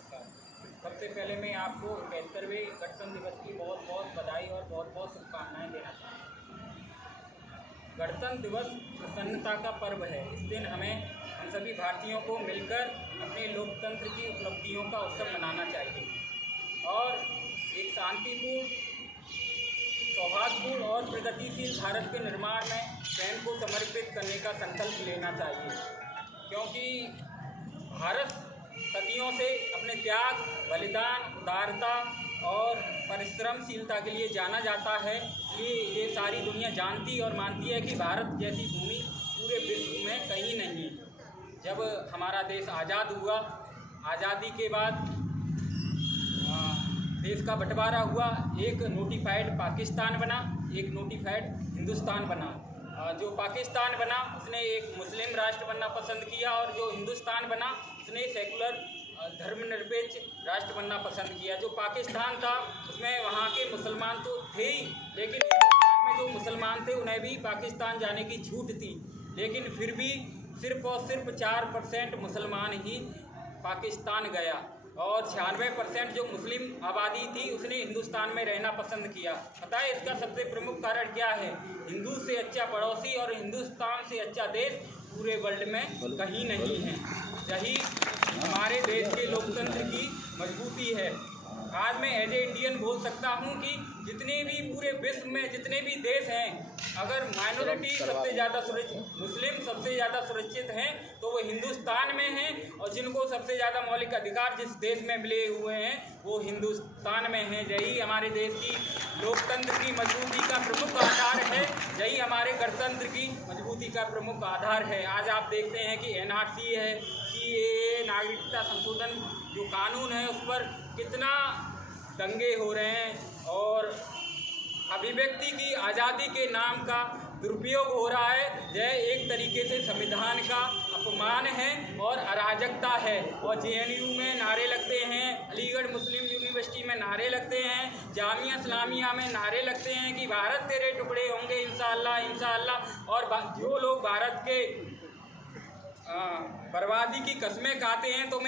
नमस्कार। सबसे पहले मैं आपको 71वें गणतंत्र दिवस की बहुत बहुत बधाई और बहुत बहुत शुभकामनाएं देना चाहता हूँ। गणतंत्र दिवस प्रसन्नता का पर्व है। इस दिन हम सभी भारतीयों को मिलकर अपने लोकतंत्र की उपलब्धियों का उत्सव मनाना चाहिए और एक शांतिपूर्ण, सौहार्दपूर्ण और प्रगतिशील भारत के निर्माण में स्वयं को समर्पित करने का संकल्प लेना चाहिए, क्योंकि भारत सदियों से अपने त्याग, बलिदान, उदारता और परिश्रमशीलता के लिए जाना जाता है। ये सारी दुनिया जानती और मानती है कि भारत जैसी भूमि पूरे विश्व में कहीं नहीं है। जब हमारा देश आज़ाद हुआ, आज़ादी के बाद देश का बंटवारा हुआ, एक नोटिफाइड पाकिस्तान बना, एक नोटिफाइड हिंदुस्तान बना। जो पाकिस्तान बना उसने एक मुस्लिम राष्ट्र बनना पसंद किया और जो हिंदुस्तान बना उसने सेकुलर धर्मनिरपेक्ष राष्ट्र बनना पसंद किया। जो पाकिस्तान था उसमें वहाँ के मुसलमान तो थे ही, लेकिन हिंदुस्तान में जो मुसलमान थे उन्हें भी पाकिस्तान जाने की छूट थी, लेकिन फिर भी सिर्फ और सिर्फ 4% मुसलमान ही पाकिस्तान गया और 96% जो मुस्लिम आबादी थी उसने हिंदुस्तान में रहना पसंद किया। पता है इसका सबसे प्रमुख कारण क्या है? हिंदू से अच्छा पड़ोसी और हिंदुस्तान से अच्छा देश पूरे वर्ल्ड में कहीं नहीं है। यही हमारे देश के लोकतंत्र की मजबूती है। आज मैं एज ए इंडियन बोल सकता हूँ कि जितने भी पूरे विश्व में जितने भी देश हैं, अगर माइनॉरिटी सबसे ज़्यादा मुस्लिम सबसे ज़्यादा सुरक्षित हैं तो वो हिंदुस्तान में हैं, और जिनको सबसे ज़्यादा मौलिक अधिकार जिस देश में मिले हुए हैं वो हिंदुस्तान में हैं। यही हमारे देश की लोकतंत्र की मजबूती का प्रमुख आधार है, यही हमारे गणतंत्र की मजबूती का प्रमुख आधार है। आज आप देखते हैं कि NRC है, CAA, नागरिकता संशोधन जो कानून है उस पर कितना दंगे हो रहे हैं और अभिव्यक्ति की आज़ादी के नाम का दुरुपयोग हो रहा है। यह एक तरीके से संविधान का अपमान है और अराजकता है। और JNU में नारे लगते हैं, अलीगढ़ मुस्लिम यूनिवर्सिटी में नारे लगते हैं, जामिया इस्लामिया में नारे लगते हैं कि भारत तेरे टुकड़े होंगे इंशाअल्लाह इंशाअल्लाह। और जो लोग भारत के बर्बादी की कस्में खाते हैं, तो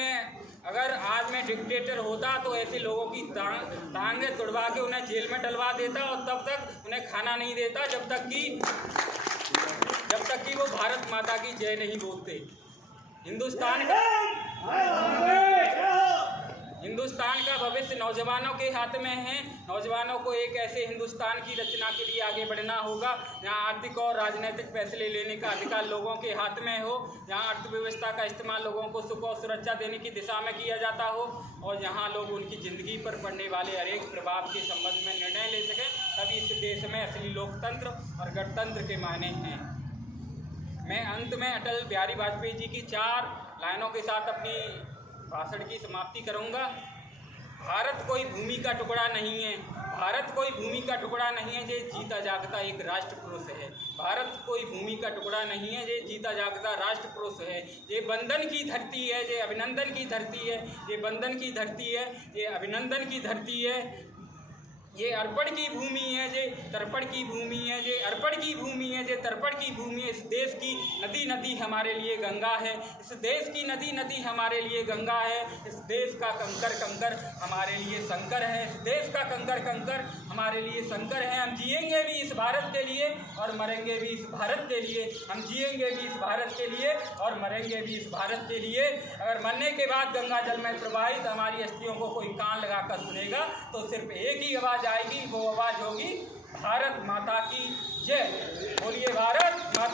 अगर आज मैं डिक्टेटर होता तो ऐसे लोगों की टांगें तुड़वा के उन्हें जेल में डलवा देता और तब तक उन्हें खाना नहीं देता जब तक कि वो भारत माता की जय नहीं बोलते। हिंदुस्तान का भविष्य नौजवानों के हाथ में है। नौजवानों को एक ऐसे हिंदुस्तान की रचना के लिए आगे बढ़ना होगा जहां आर्थिक और राजनीतिक फैसले लेने का अधिकार लोगों के हाथ में हो, जहां अर्थव्यवस्था का इस्तेमाल लोगों को सुख और सुरक्षा देने की दिशा में किया जाता हो, और जहां लोग उनकी ज़िंदगी पर पड़ने वाले हर एक प्रभाव के संबंध में निर्णय ले सकें। तभी इस देश में असली लोकतंत्र और गणतंत्र के मायने हैं। मैं अंत में अटल बिहारी वाजपेयी जी की 4 लाइनों के साथ अपनी भाषण की समाप्ति करूंगा। भारत कोई भूमि का टुकड़ा नहीं है, भारत कोई भूमि का टुकड़ा नहीं है, ये जीता जागता एक राष्ट्र पुरुष है। भारत कोई भूमि का टुकड़ा नहीं है, ये जीता जागता राष्ट्र पुरुष है। ये बंधन की धरती है, ये अभिनंदन की धरती है, ये बंधन की धरती है, ये अभिनंदन की धरती है। ये अर्पण की भूमि है, ये तर्पण की भूमि है, ये अर्पण की भूमि है, ये तर्पण की भूमि है। इस देश की नदी नदी हमारे लिए गंगा है, इस देश की नदी नदी हमारे लिए गंगा है। इस देश का कंकर कंकर हमारे लिए शंकर है, इस देश का कंकर कंकर हमारे लिए शंकर है। हम जिएंगे भी इस भारत के लिए और मरेंगे भी इस भारत के लिए। हम जिएंगे भी इस भारत के लिए और मरेंगे भी इस भारत के लिए। अगर मरने के बाद गंगा जल में प्रवाहित हमारी अस्थियों को कोई कान लगाकर सुनेगा तो सिर्फ एक ही आवाज़ आएगी, वो आवाज़ होगी भारत माता की जय। बोलिए भारत माता।